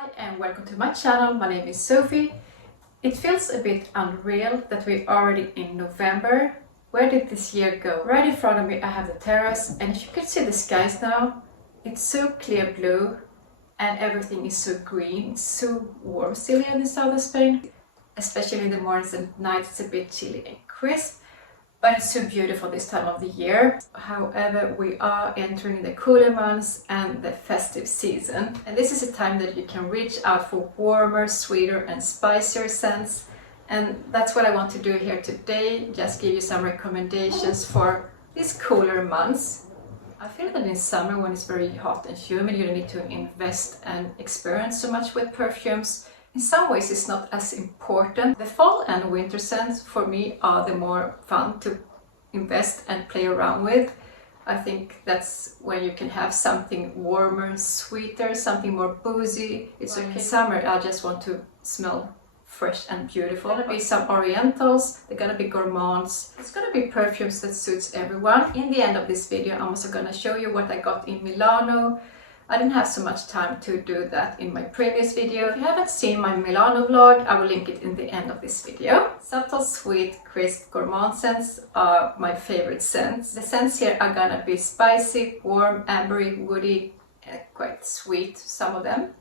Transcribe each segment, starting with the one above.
Hi and welcome to my channel. My name is Sophie. It feels a bit unreal that we're already in November. Where did this year go? Right in front of me I have the terrace, and if you can see the skies now, it's so clear blue and everything is so green. It's so warm still here in the south of Spain, especially in the mornings and nights. It's a bit chilly and crisp, but it's so beautiful this time of the year. However, we are entering the cooler months and the festive season. And this is a time that you can reach out for warmer, sweeter and spicier scents. And that's what I want to do here today. Just give you some recommendations for these cooler months. I feel that in summer, when it's very hot and humid, you don't need to invest and experience so much with perfumes. In some ways it's not as important. The fall and winter scents for me are the more fun to invest and play around with. I think that's when you can have something warmer, sweeter, something more boozy. It's okay. In summer I just want to smell fresh and beautiful. There's gonna be some orientals, they're gonna be gourmands. It's gonna be perfumes that suits everyone. In the end of this video I'm also gonna show you what I got in Milano. I didn't have so much time to do that in my previous video. If you haven't seen my Milano vlog, I will link it in the end of this video. Subtle, sweet, crisp gourmand scents are my favorite scents. The scents here are gonna be spicy, warm, ambery, woody, and quite sweet, some of them.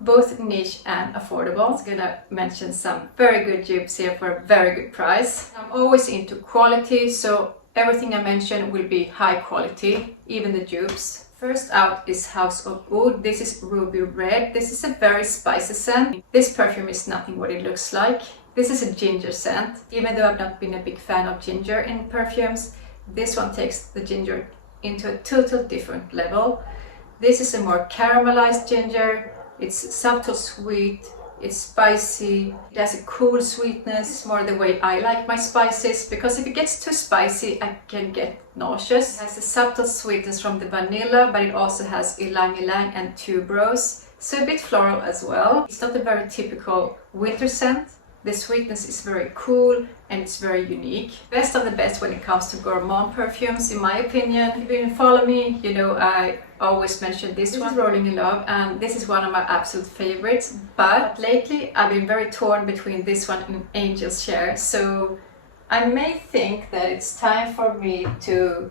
Both niche and affordable. I'm gonna mention some very good dupes here for a very good price. I'm always into quality, so everything I mention will be high quality, even the dupes. First out is House of Oud. This is Ruby Red. This is a very spicy scent. This perfume is nothing what it looks like. This is a ginger scent. Even though I've not been a big fan of ginger in perfumes, this one takes the ginger into a total different level. This is a more caramelized ginger. It's subtle sweet, it's spicy, it has a cool sweetness, more the way I like my spices, because if it gets too spicy I can get nauseous. It has a subtle sweetness from the vanilla, but it also has ylang ylang and tuberose, so a bit floral as well. It's not a very typical winter scent. The sweetness is very cool and it's very unique. Best of the best when it comes to gourmand perfumes, in my opinion. If you didn't follow me, you know I always mention this one, Rolling in Love, and this is one of my absolute favorites. But lately I've been very torn between this one and Angel's Share, so I may think that it's time for me to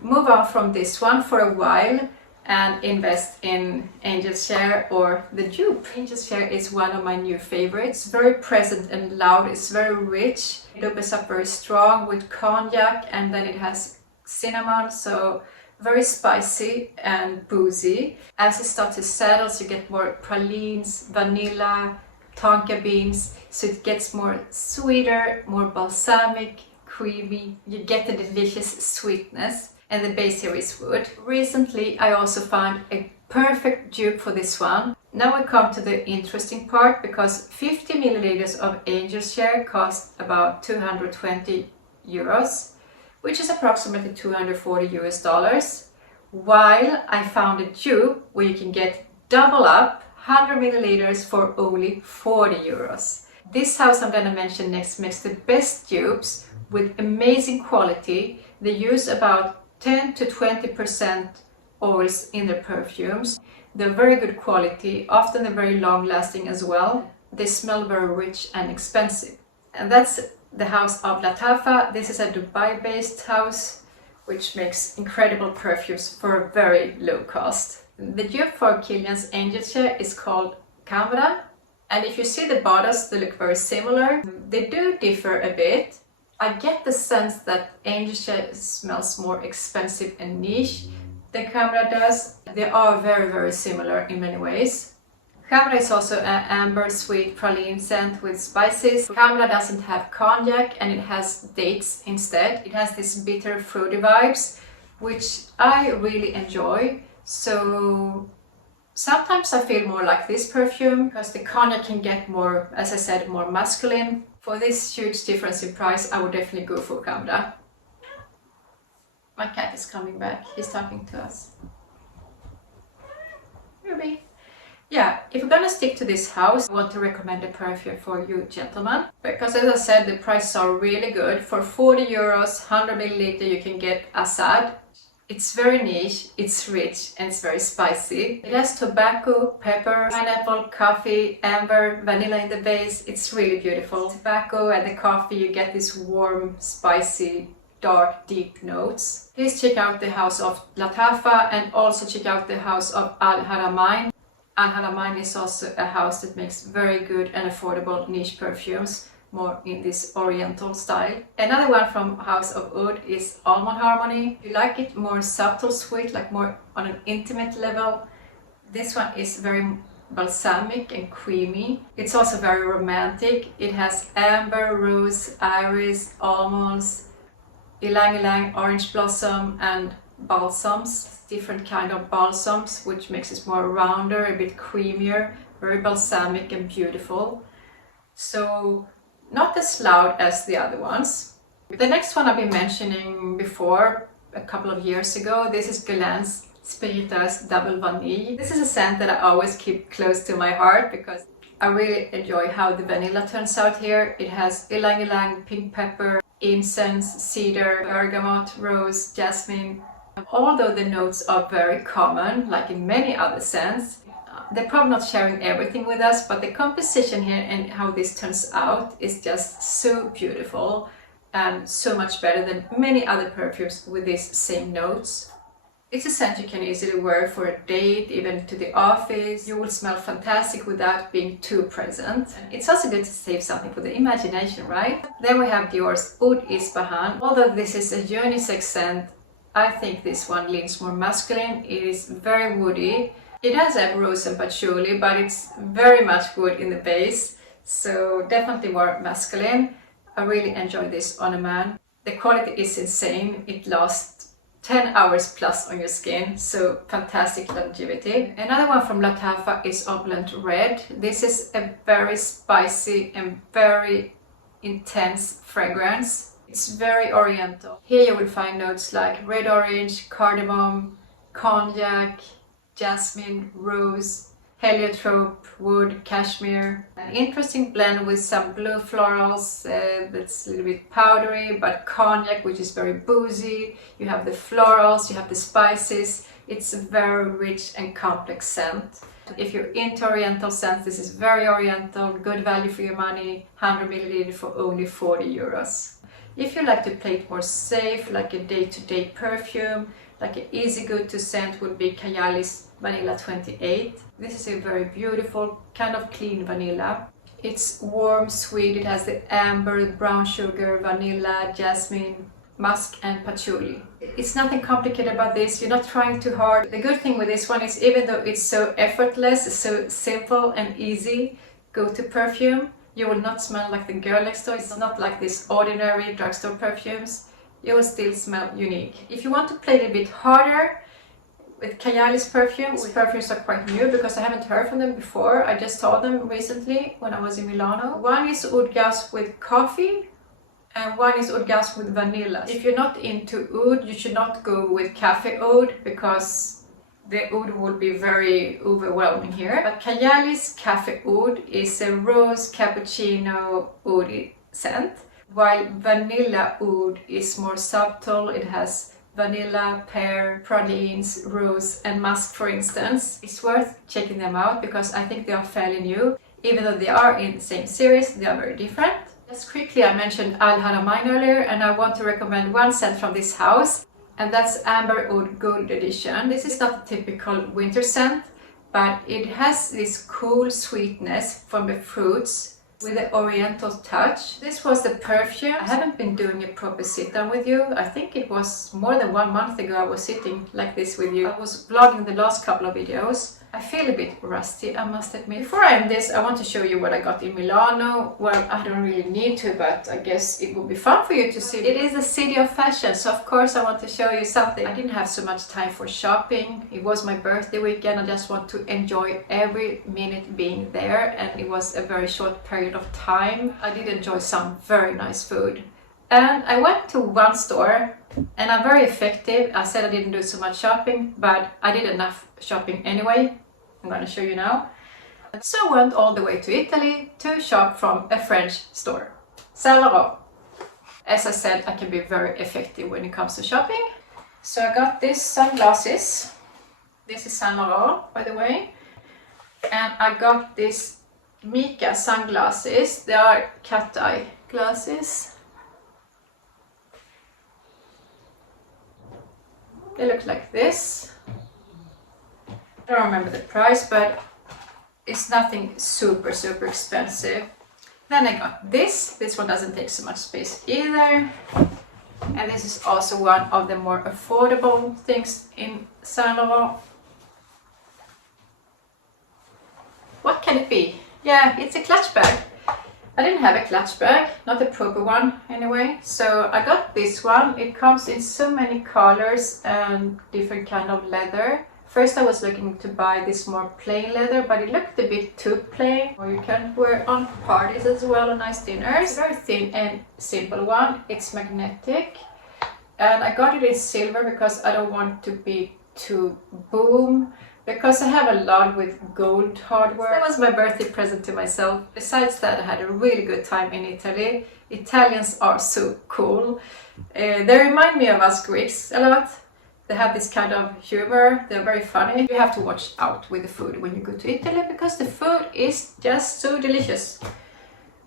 move on from this one for a while and invest in Angel's Share or the dupe. Angel's Share is one of my new favorites. Very present and loud, it's very rich. It opens up very strong with cognac, and then it has cinnamon, so very spicy and boozy. As it starts to settle, you get more pralines, vanilla, tonka beans, so it gets more sweeter, more balsamic, creamy. You get the delicious sweetness. And the base here is wood. Recently I also found a perfect dupe for this one. Now we come to the interesting part, because 50 milliliters of Angel's Share cost about 220 euros, which is approximately 240 US dollars, while I found a dupe where you can get double up 100 milliliters for only 40 euros. This house I'm gonna mention next makes the best dupes with amazing quality. They use about 10 to 20% oils in their perfumes. They're very good quality, often they're very long lasting as well. They smell very rich and expensive. And that's the house of Latafa. This is a Dubai based house which makes incredible perfumes for a very low cost. The dupe for Kilian's Angel's Share is called Camera, and if you see the bottles, they look very similar. They do differ a bit. I get the sense that Angel's Share smells more expensive and niche than Camera does. They are very, very similar in many ways. Camera is also an amber sweet praline scent with spices. Camera doesn't have cognac and it has dates instead. It has these bitter fruity vibes, which I really enjoy. So sometimes I feel more like this perfume, because the cognac can get more, as I said, more masculine. For this huge difference in price, I would definitely go for Camera. My cat is coming back. He's talking to us. Ruby. Yeah, if you're gonna stick to this house, I want to recommend a perfume for you gentlemen, because as I said, the prices are really good. For 40 euros, 100 milliliter, you can get Assad. It's very niche, it's rich, and it's very spicy. It has tobacco, pepper, pineapple, coffee, amber, vanilla in the base. It's really beautiful. Tobacco and the coffee, you get this warm, spicy, dark, deep notes. Please check out the house of Latafa and also check out the house of Al Haramain. Al Haramain is also a house that makes very good and affordable niche perfumes, more in this oriental style. Another one from House of Oud is Almond Harmony. If you like it more subtle sweet, like more on an intimate level, this one is very balsamic and creamy. It's also very romantic. It has amber, rose, iris, almonds, ylang ylang, orange blossom and balsams. Different kind of balsams, which makes it more rounder, a bit creamier, very balsamic and beautiful. So not as loud as the other ones. The next one I've been mentioning before, a couple of years ago, this is Guerlain's Spiritueuse Double Vanille. This is a scent that I always keep close to my heart because I really enjoy how the vanilla turns out here. It has ylang ylang, pink pepper, incense, cedar, bergamot, rose, jasmine. Although the notes are very common, like in many other scents, they're probably not sharing everything with us, but the composition here and how this turns out is just so beautiful and so much better than many other perfumes with these same notes. It's a scent you can easily wear for a date, even to the office. You will smell fantastic without being too present. It's also good to save something for the imagination, right? Then we have Dior's Oud Ispahan. Although this is a unisex scent, I think this one leans more masculine. It is very woody. It does have rose and patchouli, but it's very much wood in the base, so definitely more masculine. I really enjoy this on a man. The quality is insane. It lasts 10 hours plus on your skin, so fantastic longevity. Another one from Latafa is Opulent Red. This is a very spicy and very intense fragrance. It's very oriental. Here you will find notes like red orange, cardamom, cognac, jasmine, rose, heliotrope, wood, cashmere. An interesting blend with some blue florals that's a little bit powdery, but cognac, which is very boozy. You have the florals, you have the spices. It's a very rich and complex scent. If you're into oriental scents, this is very oriental, good value for your money, 100 ml for only 40 euros. If you like to play it more safe, like a day-to-day perfume, like an easy go-to scent would be Kayali's Vanilla 28. This is a very beautiful, kind of clean vanilla. It's warm, sweet, it has the amber, brown sugar, vanilla, jasmine, musk and patchouli. It's nothing complicated about this, you're not trying too hard. The good thing with this one is even though it's so effortless, so simple and easy go-to perfume, you will not smell like the girl next door. It's not like these ordinary drugstore perfumes. You will still smell unique. If you want to play a bit harder with Kayali's perfumes, perfumes are quite new because I haven't heard from them before. I just saw them recently when I was in Milano. One is Oud Gas with coffee and one is Oud Gas with vanilla. If you're not into oud, you should not go with cafe oud because the oud will be very overwhelming here. But Kayali's Cafe Oud is a rose cappuccino oud scent, while vanilla oud is more subtle. It has vanilla, pear, pralines, rose and musk, for instance. It's worth checking them out because I think they are fairly new. Even though they are in the same series, they are very different. Just quickly, I mentioned Al Haramain earlier and I want to recommend one scent from this house, and that's Amber Oud Gold Edition. This is not a typical winter scent, but it has this cool sweetness from the fruits with an oriental touch. This was the perfume. I haven't been doing a proper sit down with you. I think it was more than 1 month ago I was sitting like this with you. I was vlogging the last couple of videos. I feel a bit rusty, I must admit. Before I end this, I want to show you what I got in Milano. Well, I don't really need to, but I guess it would be fun for you to see. It is a city of fashion, so of course I want to show you something. I didn't have so much time for shopping. It was my birthday weekend. I just want to enjoy every minute being there, and it was a very short period of time. I did enjoy some very nice food. And I went to one store and I'm very effective. I said I didn't do so much shopping, but I did enough shopping anyway. I'm going to show you now. So I went all the way to Italy to shop from a French store, Saint Laurent. As I said, I can be very effective when it comes to shopping. So I got these sunglasses. This is Saint Laurent, by the way. And I got these Mika sunglasses. They are cat eye glasses. They look like this. I don't remember the price, but it's nothing super expensive. Then I got this. This one doesn't take so much space either. And this is also one of the more affordable things in Saint Laurent. What can it be? Yeah, it's a clutch bag. I didn't have a clutch bag, not a proper one anyway. So I got this one. It comes in so many colors and different kind of leather. First I was looking to buy this more plain leather, but it looked a bit too plain. Or you can wear on parties as well, on nice dinners. It's a very thin and simple one. It's magnetic. And I got it in silver because I don't want to be too boom. Because I have a lot with gold hardware. That was my birthday present to myself. Besides that, I had a really good time in Italy. Italians are so cool. They remind me of us Greeks a lot. They have this kind of humor. They're very funny. You have to watch out with the food when you go to Italy because the food is just so delicious.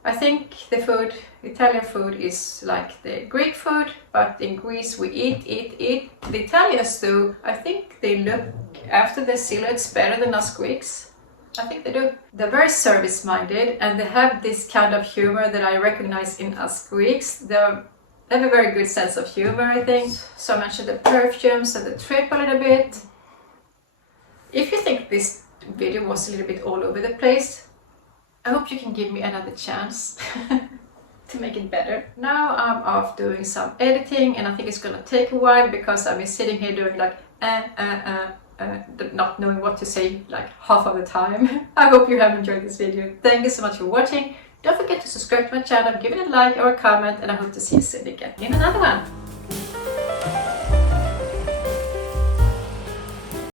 I think the food, Italian food, is like the Greek food, but in Greece we eat. The Italians do. I think they look after their silhouettes better than us Greeks. I think they do. They're very service-minded and they have this kind of humor that I recognize in us Greeks. They have a very good sense of humor, I think. So I mentioned the perfumes and the trip a little bit. If you think this video was a little bit all over the place, I hope you can give me another chance to make it better. Now I'm off doing some editing and I think it's gonna take a while because I've been sitting here doing like not knowing what to say like half of the time. I hope you have enjoyed this video. Thank you so much for watching. Don't forget to subscribe to my channel, give it a like or a comment, and I hope to see you soon again in another one.